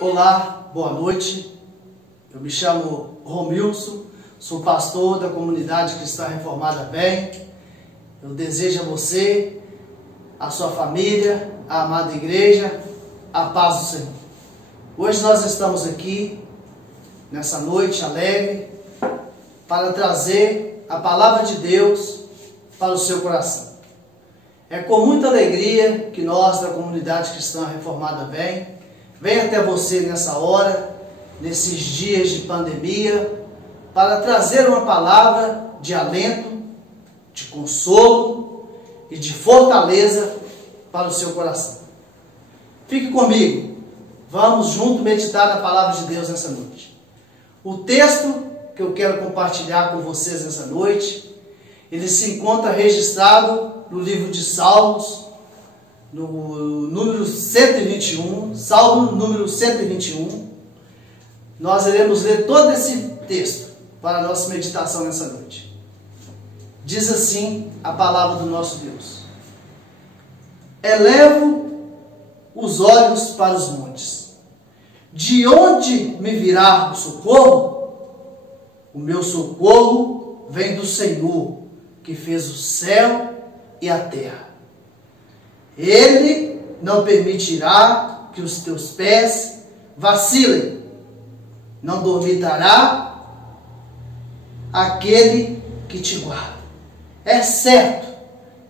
Olá, boa noite. Eu me chamo Romilson, sou pastor da comunidade cristã reformada Bem. Eu desejo a você, a sua família, a amada igreja, a paz do Senhor. Hoje nós estamos aqui, nessa noite alegre, para trazer a palavra de Deus para o seu coração. É com muita alegria que nós da comunidade cristã reformada Bem vem até você nessa hora, nesses dias de pandemia, para trazer uma palavra de alento, de consolo e de fortaleza para o seu coração. Fique comigo, vamos juntos meditar na palavra de Deus nessa noite. O texto que eu quero compartilhar com vocês nessa noite, ele se encontra registrado no livro de Salmos, no número 121, Salmo número 121. Nós iremos ler todo esse texto para a nossa meditação nessa noite. Diz assim a palavra do nosso Deus: Elevo os olhos para os montes. De onde me virá o socorro? O meu socorro vem do Senhor, que fez o céu e a terra. Ele não permitirá que os teus pés vacilem. Não dormitará aquele que te guarda. É certo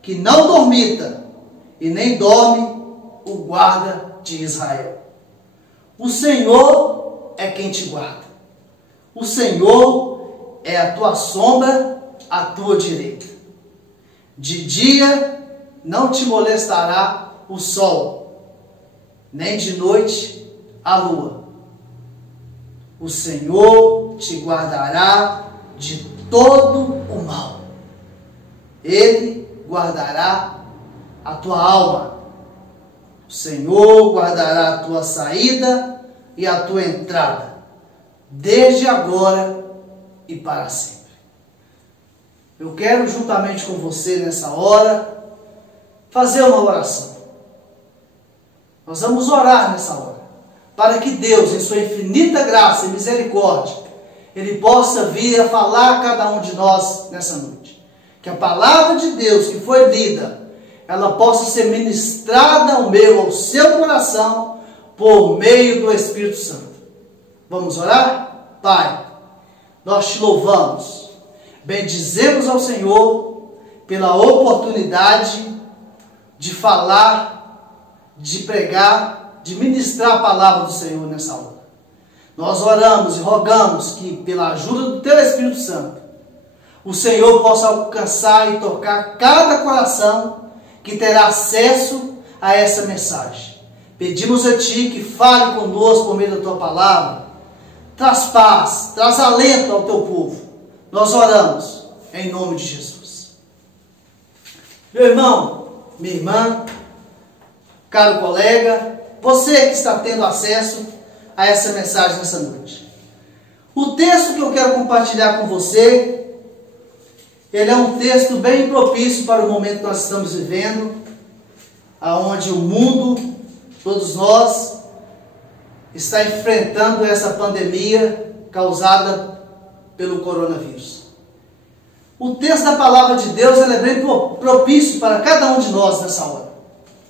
que não dormita e nem dorme o guarda de Israel. O Senhor é quem te guarda. O Senhor é a tua sombra, à tua direita. De dia não te molestará o sol, nem de noite a lua. O Senhor te guardará de todo o mal. Ele guardará a tua alma. O Senhor guardará a tua saída e a tua entrada, desde agora e para sempre. Eu quero, juntamente com você nessa hora, fazer uma oração. Nós vamos orar nessa hora, para que Deus, em sua infinita graça e misericórdia, Ele possa vir a falar a cada um de nós nessa noite. Que a palavra de Deus que foi lida, ela possa ser ministrada ao meu, ao seu coração, por meio do Espírito Santo. Vamos orar? Pai, nós te louvamos, bendizemos ao Senhor pela oportunidade de falar, de pregar, de ministrar a palavra do Senhor nessa hora. Nós oramos e rogamos que, pela ajuda do Teu Espírito Santo, o Senhor possa alcançar e tocar cada coração que terá acesso a essa mensagem. Pedimos a Ti que fale conosco por meio da Tua palavra. Traz paz, traz alento ao Teu povo. Nós oramos em nome de Jesus. Meu irmão, minha irmã, caro colega, você que está tendo acesso a essa mensagem nessa noite. O texto que eu quero compartilhar com você, ele é um texto bem propício para o momento que nós estamos vivendo, aonde o mundo, todos nós, está enfrentando essa pandemia causada pelo coronavírus. O texto da palavra de Deus ele é bem propício para cada um de nós nessa hora,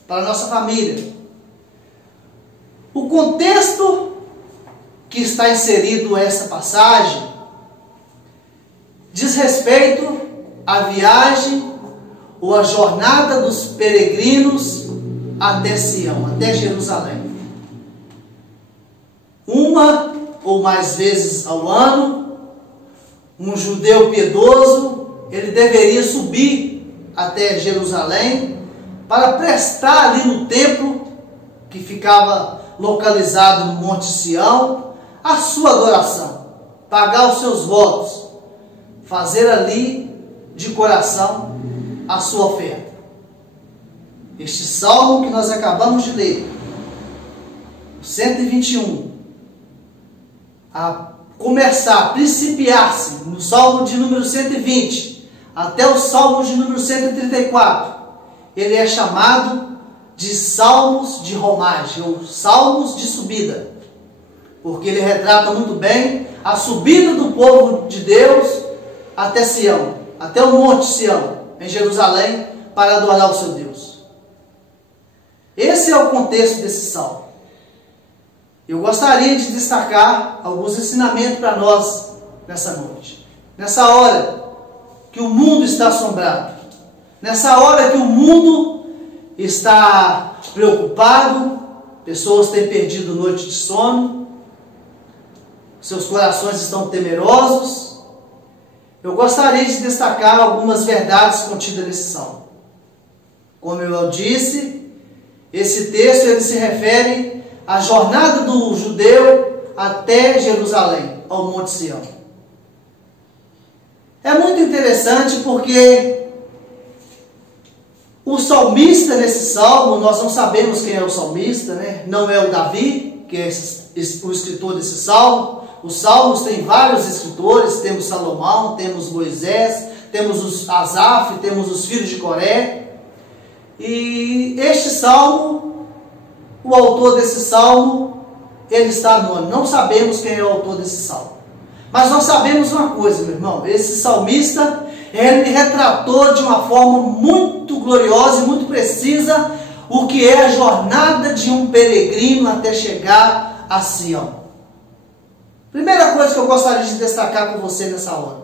para a nossa família. O contexto que está inserido essa passagem diz respeito à viagem ou à jornada dos peregrinos até Sião, até Jerusalém. Uma ou mais vezes ao ano, um judeu piedoso, ele deveria subir até Jerusalém para prestar ali no templo que ficava localizado no Monte Sião a sua adoração, pagar os seus votos, fazer ali de coração a sua oferta. Este salmo que nós acabamos de ler, o 121, a principiar-se no Salmo de número 120 até o Salmo de número 134, ele é chamado de salmos de romagem, ou salmos de subida. porque ele retrata muito bem a subida do povo de Deus até Sião, até o Monte Sião, em Jerusalém, para adorar o seu Deus. Esse é o contexto desse salmo. Eu gostaria de destacar alguns ensinamentos para nós nessa noite. Nessa hora que o mundo está assombrado, nessa hora que o mundo está preocupado, pessoas têm perdido noite de sono, seus corações estão temerosos. Eu gostaria de destacar algumas verdades contidas nesse salmo. Como eu disse, esse texto ele se refere à jornada do judeu até Jerusalém, ao Monte Sião. É muito interessante porque o salmista nesse salmo, nós não sabemos quem é o salmista, né? Não é o Davi, que é o escritor desse salmo. Os salmos têm vários escritores, temos Salomão, temos Moisés, temos os Asaf, temos os filhos de Coré. E este salmo, o autor desse salmo, ele está anônimo. Não sabemos quem é o autor desse salmo. Mas nós sabemos uma coisa, meu irmão, esse salmista, ele retratou de uma forma muito gloriosa e muito precisa o que é a jornada de um peregrino até chegar a Sião. Primeira coisa que eu gostaria de destacar com você nessa hora: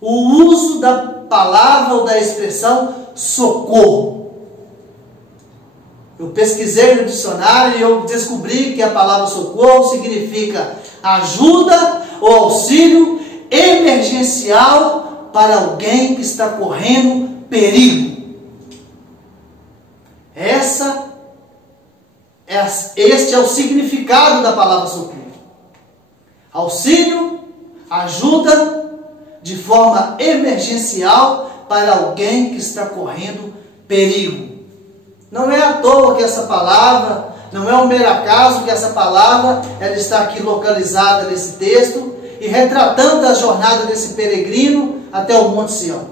o uso da palavra ou da expressão socorro. Eu pesquisei no dicionário e eu descobri que a palavra socorro significa ajuda ou auxílio emergencial para alguém que está correndo perigo. Este é o significado da palavra socorro. Auxílio, ajuda de forma emergencial para alguém que está correndo perigo. Não é à toa que essa palavra, não é um mero acaso que essa palavra ela está aqui localizada nesse texto e retratando a jornada desse peregrino até o Monte Sião.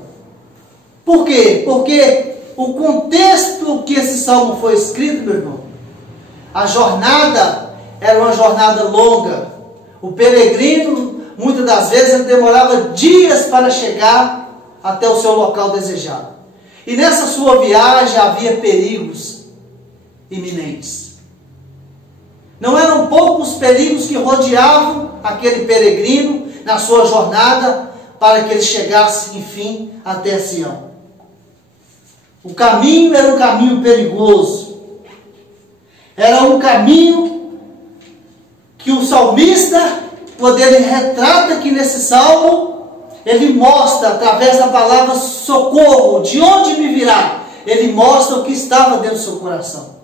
Por quê? Porque o contexto que esse salmo foi escrito, meu irmão, a jornada era uma jornada longa. O peregrino, muitas das vezes, ele demorava dias para chegar até o seu local desejado. E nessa sua viagem havia perigos iminentes. Não eram poucos perigos que rodeavam aquele peregrino na sua jornada para que ele chegasse, enfim, até Sião. O caminho era um caminho perigoso. Era um caminho que o salmista, quando ele retrata aqui nesse salmo, ele mostra através da palavra socorro, de onde me virá. Ele mostra o que estava dentro do seu coração.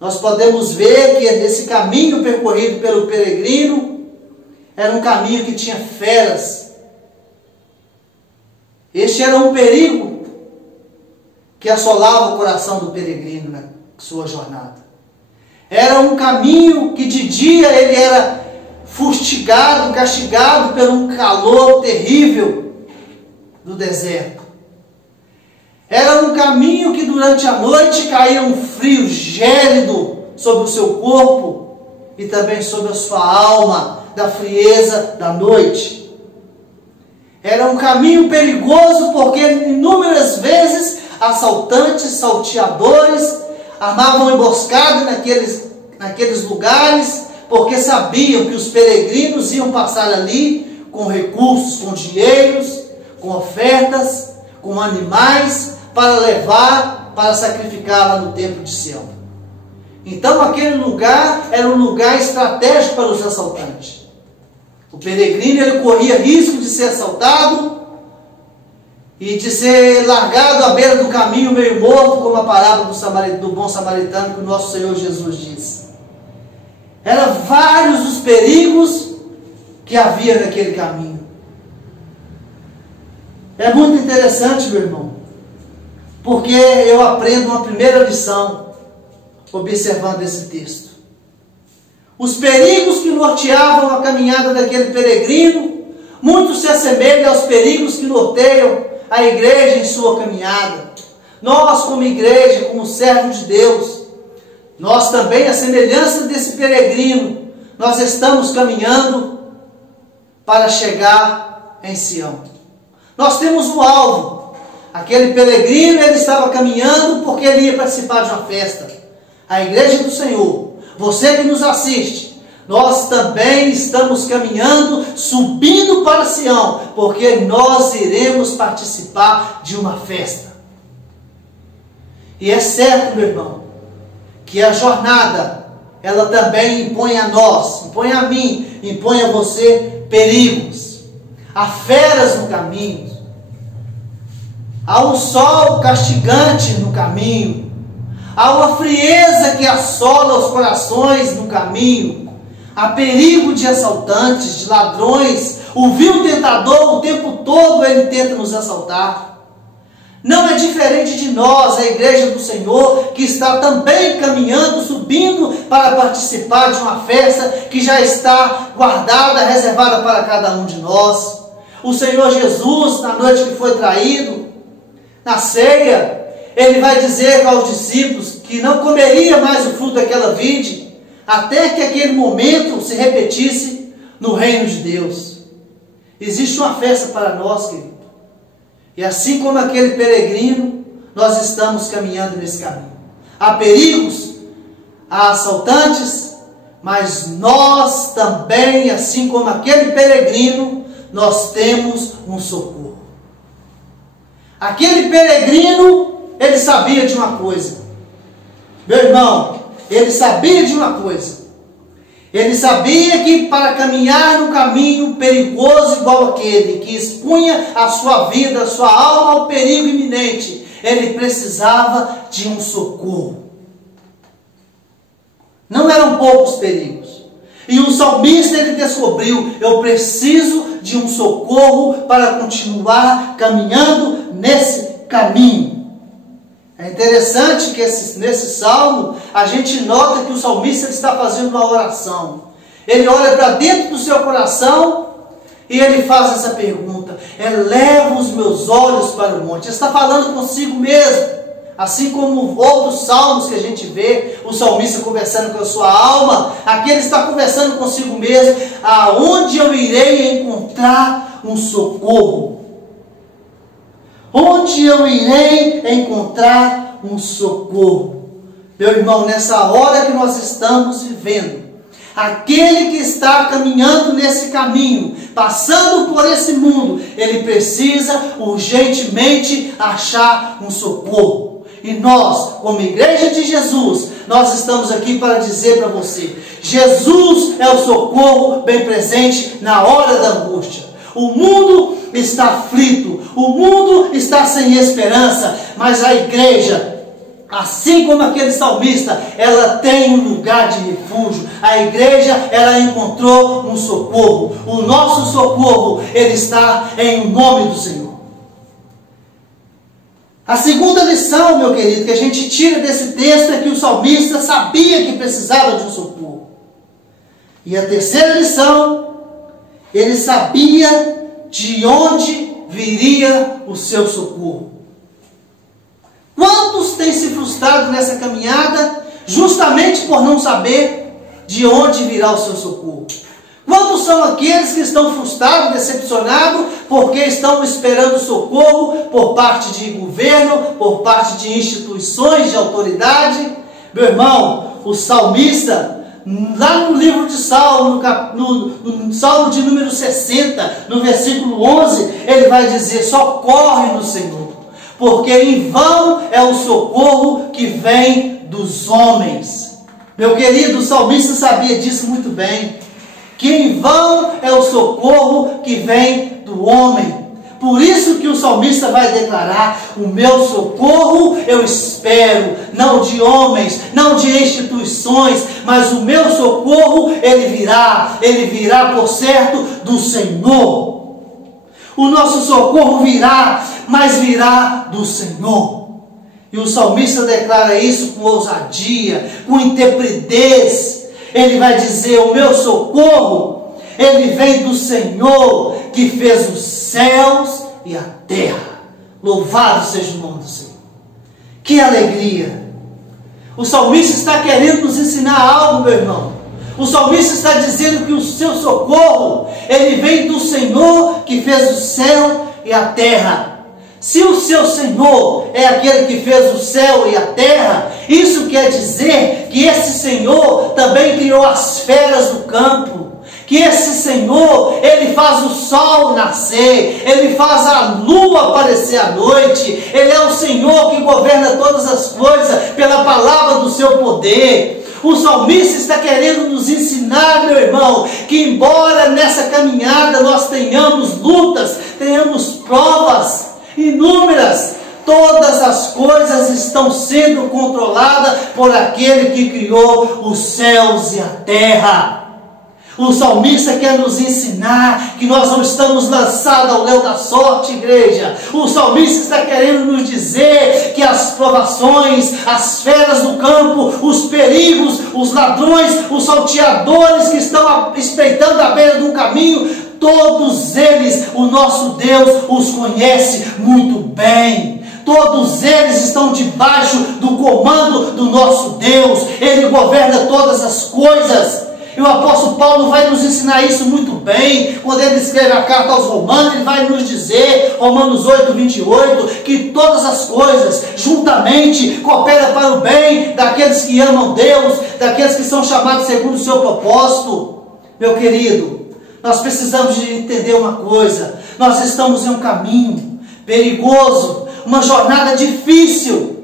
Nós podemos ver que nesse caminho percorrido pelo peregrino, era um caminho que tinha feras. Este era um perigo que assolava o coração do peregrino na sua jornada. Era um caminho que de dia ele era fustigado, castigado por um calor terrível do deserto. Era um caminho que durante a noite caía um frio gélido sobre o seu corpo e também sobre a sua alma, da frieza da noite. Era um caminho perigoso porque inúmeras vezes assaltantes, salteadores armavam emboscada naqueles lugares, porque sabiam que os peregrinos iam passar ali com recursos, com dinheiros, com ofertas, com animais, para levar, para sacrificar lá no templo de Sião. Então aquele lugar era um lugar estratégico para os assaltantes. O peregrino ele corria risco de ser assaltado e de ser largado à beira do caminho meio morto, como a parábola do bom samaritano que o nosso Senhor Jesus diz. Eram vários os perigos que havia naquele caminho. É muito interessante, meu irmão, porque eu aprendo uma primeira lição observando esse texto. Os perigos que norteavam a caminhada daquele peregrino, muito se assemelham aos perigos que norteiam a igreja em sua caminhada. Nós, como igreja, como servos de Deus, nós também, a semelhança desse peregrino, nós estamos caminhando para chegar em Sião. Nós temos um alvo. Aquele peregrino, ele estava caminhando porque ele ia participar de uma festa. A igreja do Senhor, você que nos assiste, nós também estamos caminhando, subindo para Sião, porque nós iremos participar de uma festa. E é certo, meu irmão, que a jornada, ela também impõe a nós, impõe a mim, impõe a você perigos. Há feras no caminho, há um sol castigante no caminho, há uma frieza que assola os corações no caminho, há perigo de assaltantes, de ladrões. O vil tentador, o tempo todo ele tenta nos assaltar. Não é diferente de nós, a igreja do Senhor, que está também caminhando, subindo para participar de uma festa que já está guardada, reservada para cada um de nós. O Senhor Jesus, na noite que foi traído, na ceia, ele vai dizer aos discípulos que não comeria mais o fruto daquela vide, até que aquele momento se repetisse no reino de Deus. Existe uma festa para nós, querido. E assim como aquele peregrino, nós estamos caminhando nesse caminho. Há perigos, há assaltantes, mas nós também, assim como aquele peregrino, nós temos um socorro. Aquele peregrino, ele sabia de uma coisa. Meu irmão, ele sabia de uma coisa. Ele sabia que para caminhar num caminho perigoso igual aquele, que expunha a sua vida, a sua alma ao perigo iminente, ele precisava de um socorro. Não eram poucos perigos. E o salmista, ele descobriu: eu preciso de um socorro para continuar caminhando nesse caminho. É interessante que nesse salmo, a gente nota que o salmista está fazendo uma oração. Ele olha para dentro do seu coração e ele faz essa pergunta: eleva os meus olhos para o monte. Ele está falando consigo mesmo. Assim como outros salmos que a gente vê, o salmista conversando com a sua alma, aqui ele está conversando consigo mesmo: aonde eu irei encontrar um socorro? Onde eu irei encontrar um socorro? Meu irmão, nessa hora que nós estamos vivendo, aquele que está caminhando nesse caminho, passando por esse mundo, ele precisa urgentemente achar um socorro. E nós, como igreja de Jesus, nós estamos aqui para dizer para você: Jesus é o socorro bem presente na hora da angústia. O mundo está aflito, o mundo está sem esperança, mas a igreja, assim como aquele salmista, ela tem um lugar de refúgio. A igreja, ela encontrou um socorro. O nosso socorro, ele está em nome do Senhor. A segunda lição, meu querido, que a gente tira desse texto é que o salmista sabia que precisava de um socorro. E a terceira lição, ele sabia de onde viria o seu socorro. Quantos têm se frustrado nessa caminhada justamente por não saber de onde virá o seu socorro? Quantos são aqueles que estão frustrados, decepcionados, porque estão esperando socorro por parte de governo, por parte de instituições de autoridade? Meu irmão, o salmista, lá no livro de Salmo, no Salmo de número 60, no versículo 11, ele vai dizer: socorre no Senhor, porque em vão é o socorro que vem dos homens. Meu querido, o salmista sabia disso muito bem, que em vão é o socorro que vem do homem. Por isso que o salmista vai declarar: o meu socorro eu espero, não de homens, não de instituições, mas o meu socorro ele virá por certo do Senhor. O nosso socorro virá, mas virá do Senhor. E o salmista declara isso com ousadia, com intrepidez. Ele vai dizer: o meu socorro, ele vem do Senhor, que fez os céus e a terra. Louvado seja o nome do Senhor. Que alegria! O salmista está querendo nos ensinar algo, meu irmão. O salmista está dizendo que o seu socorro, ele vem do Senhor que fez o céu e a terra. Se o seu Senhor é aquele que fez o céu e a terra, isso quer dizer que esse Senhor também criou as feras do campo. Que esse Senhor, ele faz o sol nascer, ele faz a lua aparecer à noite, ele é o Senhor que governa todas as coisas pela palavra do seu poder. O salmista está querendo nos ensinar, meu irmão, que embora nessa caminhada nós tenhamos lutas, tenhamos provas inúmeras, todas as coisas estão sendo controladas por aquele que criou os céus e a terra. O salmista quer nos ensinar que nós não estamos lançados ao léu da sorte, igreja. O salmista está querendo nos dizer que as provações, as feras do campo, os perigos, os ladrões, os salteadores que estão espreitando a beira do caminho, todos eles, o nosso Deus os conhece muito bem. Todos eles estão debaixo do comando do nosso Deus. Ele governa todas as coisas. E o apóstolo Paulo vai nos ensinar isso muito bem. Quando ele escreve a carta aos Romanos, ele vai nos dizer, Romanos 8, 28, que todas as coisas juntamente cooperam para o bem daqueles que amam Deus, daqueles que são chamados segundo o seu propósito. Meu querido, nós precisamos de entender uma coisa. Nós estamos em um caminho perigoso, uma jornada difícil.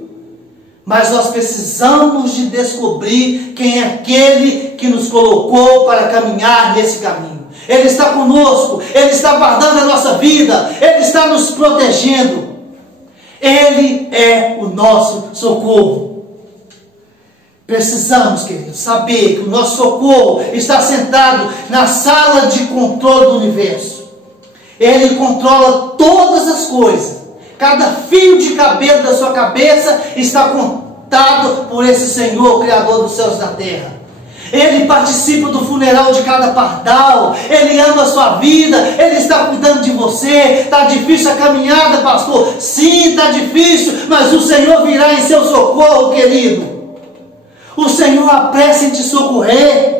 Mas nós precisamos de descobrir quem é aquele que nos colocou para caminhar nesse caminho. Ele está conosco, Ele está guardando a nossa vida, Ele está nos protegendo. Ele é o nosso socorro. Precisamos, queridos, saber que o nosso socorro está sentado na sala de controle do universo. Ele controla todas as coisas. Cada fio de cabelo da sua cabeça está contado por esse Senhor, Criador dos céus e da terra. Ele participa do funeral de cada pardal. Ele ama a sua vida. Ele está cuidando de você. Está difícil a caminhada, pastor? Sim, está difícil, mas o Senhor virá em seu socorro, querido. O Senhor apressa em te socorrer.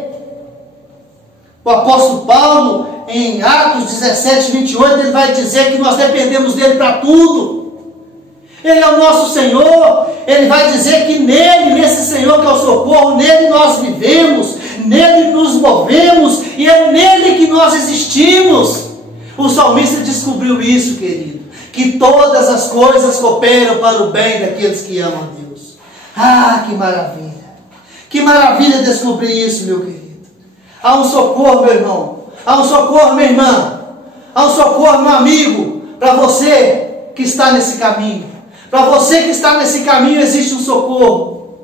O apóstolo Paulo, em Atos 17, 28, ele vai dizer que nós dependemos dele para tudo. Ele é o nosso Senhor. Ele vai dizer que nele, nesse Senhor que é o socorro, nele nós vivemos, nele nos movemos e é nele que nós existimos. O salmista descobriu isso, querido, que todas as coisas cooperam para o bem daqueles que amam a Deus. Ah, que maravilha! Que maravilha descobrir isso, meu querido. Há um socorro, meu irmão. Há um socorro, minha irmã. Há um socorro, meu amigo, para você que está nesse caminho. Para você que está nesse caminho existe um socorro.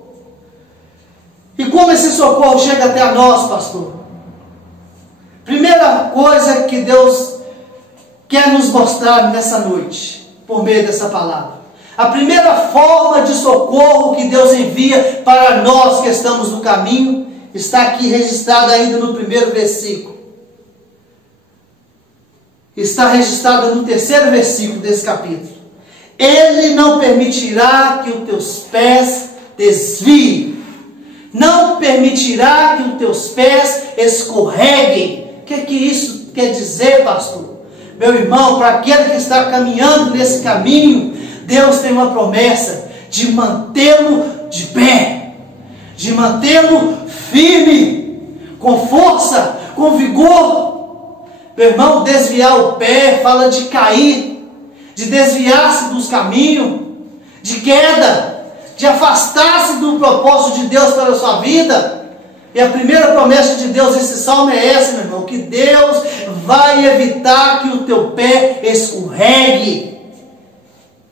E como esse socorro chega até nós, pastor? Primeira coisa que Deus quer nos mostrar nessa noite, por meio dessa palavra. A primeira forma de socorro que Deus envia para nós que estamos no caminho, está aqui registrada ainda no primeiro versículo. Está registrada no terceiro versículo desse capítulo. Ele não permitirá que os teus pés desviem. Não permitirá que os teus pés escorreguem. O que isso quer dizer, pastor? Meu irmão, para aquele que está caminhando nesse caminho, Deus tem uma promessa de mantê-lo de pé, de mantê-lo firme, com força, com vigor. Meu irmão, desviar o pé fala de cair, de desviar-se dos caminhos, de queda, de afastar-se do propósito de Deus para a sua vida. E a primeira promessa de Deus nesse salmo é essa, meu irmão, que Deus vai evitar que o teu pé escorregue.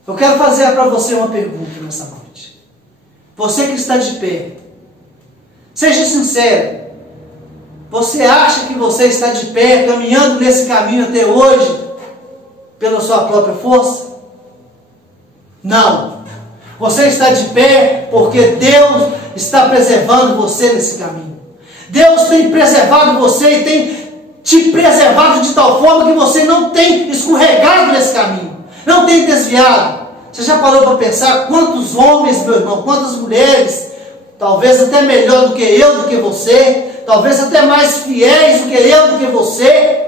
Eu quero fazer para você uma pergunta nessa noite. Você que está de pé, seja sincero. Você acha que você está de pé, caminhando nesse caminho até hoje, pela sua própria força? Não. Você está de pé porque Deus está preservando você nesse caminho. Deus tem preservado você e tem te preservado de tal forma que você não tem escorregado nesse caminho, não tem desviado. Você já parou para pensar quantos homens, meu irmão, quantas mulheres, talvez até melhor do que eu, do que você, talvez até mais fiéis do que eu, do que você,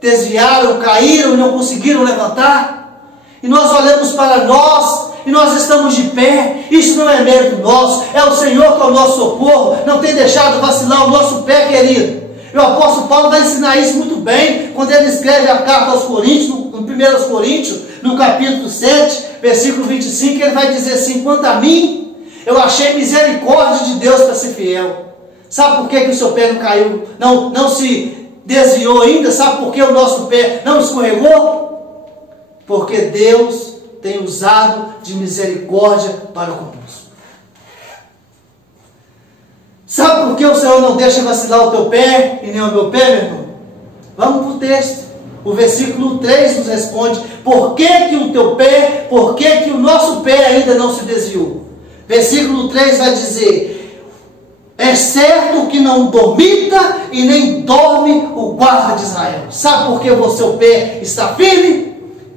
desviaram, caíram e não conseguiram levantar. E nós olhamos para nós e nós estamos de pé. Isso não é mérito nosso, é o Senhor que é o nosso socorro, não tem deixado vacilar o nosso pé, querido. E o apóstolo Paulo vai ensinar isso muito bem, quando ele escreve a carta aos Coríntios, no 1 Coríntios, no capítulo 7, versículo 25, ele vai dizer assim: quanto a mim, eu achei misericórdia de Deus para ser fiel. Sabe por que o seu pé não caiu, não se desviou ainda? Sabe por que o nosso pé não escorregou? Porque Deus tem usado de misericórdia para conosco. Sabe por que o Senhor não deixa vacilar o teu pé e nem o meu pé, meu irmão? Vamos para o texto. O versículo 3 nos responde: por que o teu pé, por que o nosso pé ainda não se desviou? Versículo 3 vai dizer: é certo que não dormita e nem dorme o guarda de Israel. Sabe por que o seu pé está firme?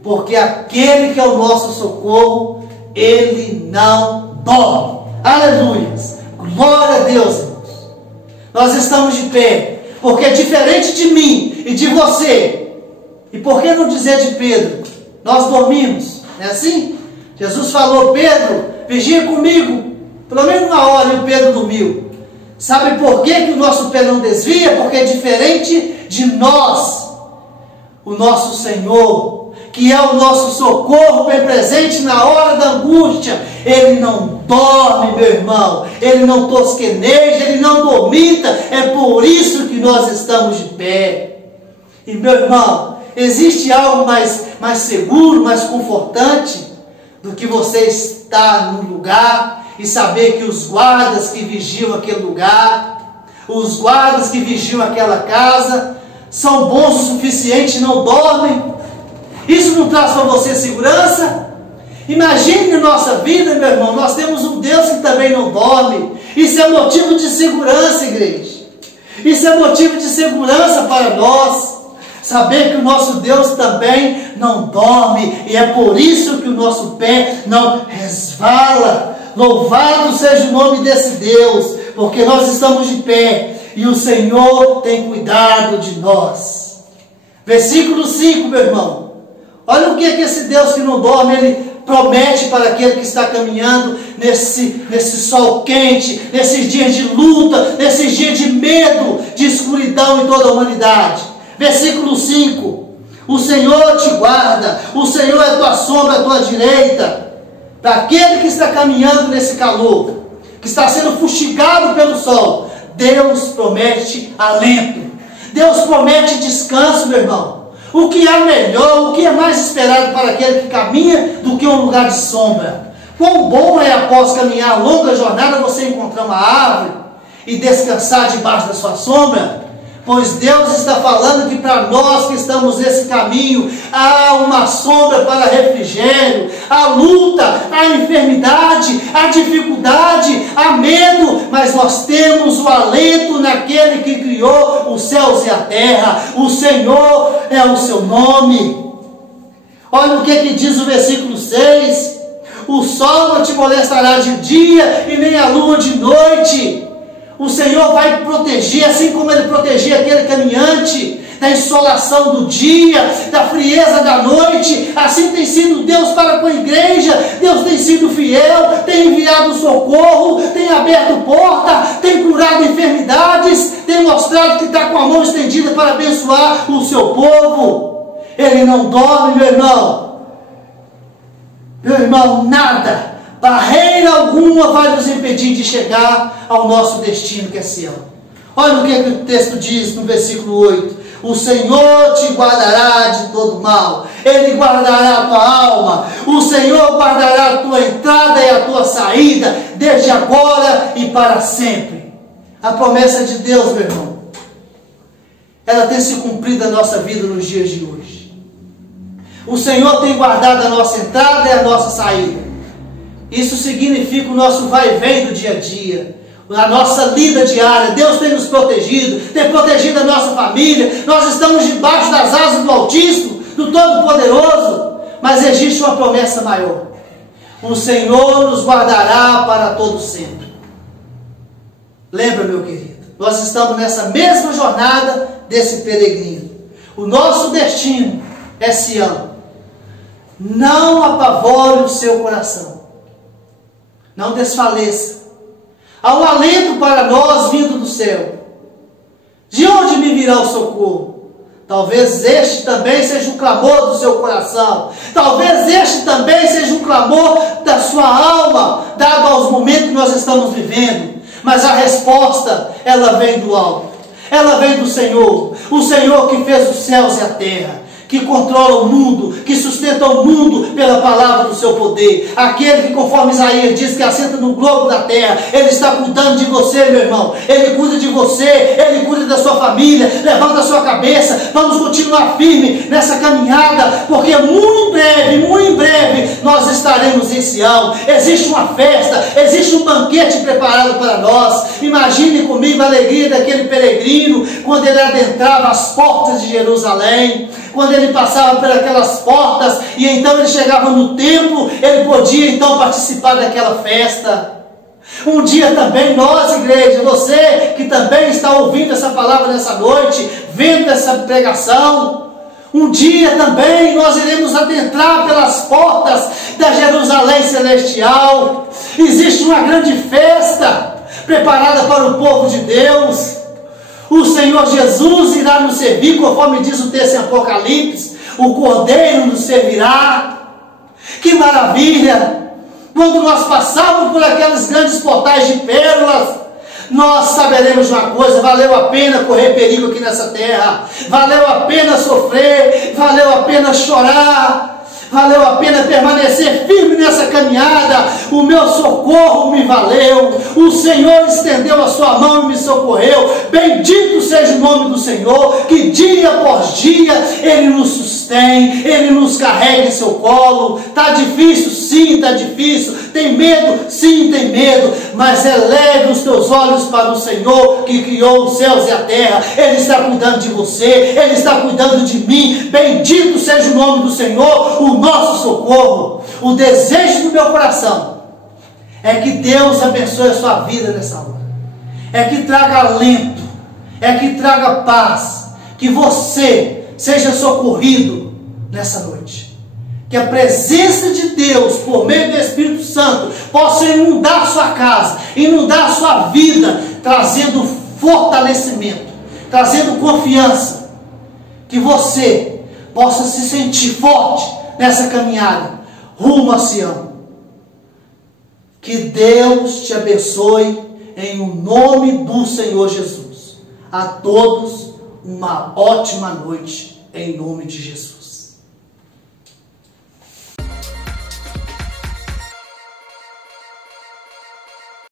Porque aquele que é o nosso socorro, ele não dorme. Aleluias! Glória a Deus, irmãos. Nós estamos de pé, porque diferente de mim e de você, e por que não dizer de Pedro, nós dormimos, não é assim? Jesus falou: Pedro, vigia comigo, pelo menos uma hora, e o Pedro dormiu. Sabe por que o nosso pé não desvia? Porque é diferente de nós, o nosso Senhor, que é o nosso socorro bem presente na hora da angústia, ele não dorme, meu irmão, ele não tosqueneja, ele não dormita. É por isso que nós estamos de pé. E meu irmão, existe algo mais seguro, mais confortante do que você estar num lugar e saber que os guardas que vigiam aquele lugar, os guardas que vigiam aquela casa, são bons o suficiente e não dormem? Isso não traz para você segurança? Imagine na nossa vida, meu irmão, nós temos um Deus que também não dorme. Isso é motivo de segurança, igreja. Isso é motivo de segurança para nós. Saber que o nosso Deus também não dorme. E é por isso que o nosso pé não resvala. Louvado seja o nome desse Deus, porque nós estamos de pé e o Senhor tem cuidado de nós. Versículo 5, meu irmão. Olha o que esse Deus que não dorme, ele promete para aquele que está caminhando nesse sol quente, nesses dias de luta, nesses dias de medo, de escuridão em toda a humanidade. Versículo 5: o Senhor te guarda, o Senhor é tua sombra, a tua direita. Para aquele que está caminhando nesse calor, que está sendo fustigado pelo sol, Deus promete alento, Deus promete descanso, meu irmão. O que é melhor, o que é mais esperado para aquele que caminha do que um lugar de sombra? Quão bom é, após caminhar longa jornada, você encontrar uma árvore e descansar debaixo da sua sombra? Pois Deus está falando que para nós que estamos nesse caminho, há uma sombra para refrigério. Há luta, há enfermidade, há dificuldade, há medo, mas nós temos o alento naquele que criou os céus e a terra. O Senhor é o seu nome. Olha o que diz o versículo 6: o sol não te molestará de dia e nem a lua de noite. O Senhor vai proteger, assim como Ele protegia aquele caminhante da insolação do dia, da frieza da noite. Assim tem sido Deus para com a igreja. Deus tem sido fiel, tem enviado socorro, tem aberto porta, tem curado enfermidades, tem mostrado que está com a mão estendida para abençoar o seu povo. Ele não dorme, meu irmão. Meu irmão, nada, barreira alguma vai nos impedir de chegar ao nosso destino, que é céu. Olha o que o texto diz no versículo 8: o Senhor te guardará de todo mal, Ele guardará a tua alma, o Senhor guardará a tua entrada e a tua saída, desde agora e para sempre. A promessa de Deus, meu irmão, ela tem se cumprido na nossa vida nos dias de hoje. O Senhor tem guardado a nossa entrada e a nossa saída. Isso significa o nosso vai e vem do dia a dia, a nossa lida diária. Deus tem nos protegido, tem protegido a nossa família. Nós estamos debaixo das asas do Altíssimo, do Todo-Poderoso. Mas existe uma promessa maior: o Senhor nos guardará para todo sempre. Lembra, meu querido, nós estamos nessa mesma jornada desse peregrino. O nosso destino é Sião. Não apavore o seu coração. Não desfaleça. Há um alento para nós vindo do céu. De onde me virá o socorro? Talvez este também seja um clamor do seu coração. Talvez este também seja um clamor da sua alma, dado aos momentos que nós estamos vivendo. Mas a resposta, ela vem do alto. Ela vem do Senhor. O Senhor que fez os céus e a terra, que controla o mundo, que sustenta o mundo pela palavra do seu poder. Aquele que, conforme Isaías diz, que assenta no globo da terra. Ele está cuidando de você, meu irmão. Ele cuida de você, Ele cuida da sua família. Levanta a sua cabeça. Vamos continuar firme nessa caminhada, porque muito em breve, nós estaremos em Sião. Existe uma festa, existe um banquete preparado para nós. Imagine comigo a alegria daquele peregrino, quando ele adentrava as portas de Jerusalém, quando ele passava por aquelas portas, e então ele chegava no templo, ele podia então participar daquela festa. Um dia também nós, igreja, você que também está ouvindo essa palavra nessa noite, vendo essa pregação, um dia também nós iremos adentrar pelas portas da Jerusalém celestial. Existe uma grande festa preparada para o povo de Deus. O Senhor Jesus irá nos servir, conforme diz o texto em Apocalipse. O Cordeiro nos servirá. Que maravilha! Quando nós passarmos por aqueles grandes portais de pérolas, nós saberemos de uma coisa: valeu a pena correr perigo aqui nessa terra, valeu a pena sofrer, valeu a pena chorar, valeu a pena permanecer firme nessa caminhada. O meu socorro me valeu. O Senhor estendeu a sua mão e me socorreu. Bendito seja o nome do Senhor, que dia após dia Ele nos sustém, Ele nos carrega em seu colo. Está difícil? Sim, está difícil. Tem medo? Sim, tem medo. Mas eleve os teus olhos para o Senhor, que criou os céus e a terra. Ele está cuidando de você, Ele está cuidando de mim. Bendito seja o nome do Senhor, o nosso socorro. O desejo do meu coração é que Deus abençoe a sua vida nessa hora, é que traga alento, é que traga paz, que você seja socorrido nessa noite, que a presença de Deus, por meio do Espírito Santo, possa inundar sua casa, inundar a sua vida, trazendo fortalecimento, trazendo confiança, que você possa se sentir forte nessa caminhada rumo a Sião. Que Deus te abençoe em o nome do Senhor Jesus. A todos uma ótima noite em nome de Jesus.